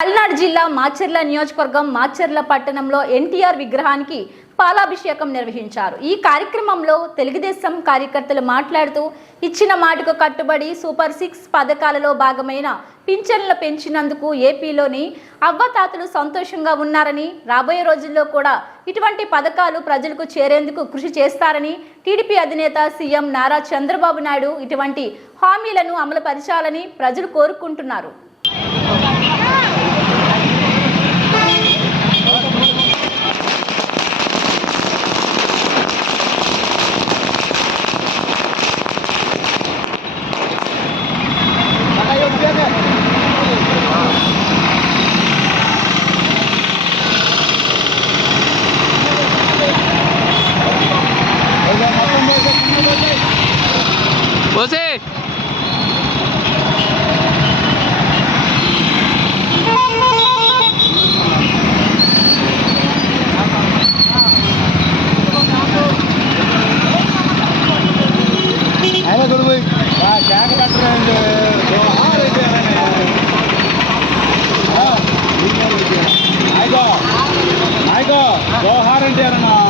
పల్నాడు జిల్లా మాచర్ల నియోజకవర్గం మాచర్ల పట్టణంలో ఎన్టీఆర్ విగ్రహానికి పాలాభిషేకం నిర్వహించారు. ఈ కార్యక్రమంలో తెలుగుదేశం కార్యకర్తలు మాట్లాడుతూ ఇచ్చిన మాటకు కట్టుబడి సూపర్ సిక్స్ పథకాలలో భాగమైన పింఛన్లు పెంచినందుకు ఏపీలోని అవ్వతాతలు సంతోషంగా ఉన్నారని రాబోయే రోజుల్లో కూడా ఇటువంటి పథకాలు ప్రజలకు చేరేందుకు కృషి చేస్తారని టీడీపీ అధినేత సీఎం నారా చంద్రబాబు నాయుడు ఇటువంటి హామీలను అమలుపరచాలని ప్రజలు కోరుకుంటున్నారు. పోసే జోహార్ అంటే అన్నా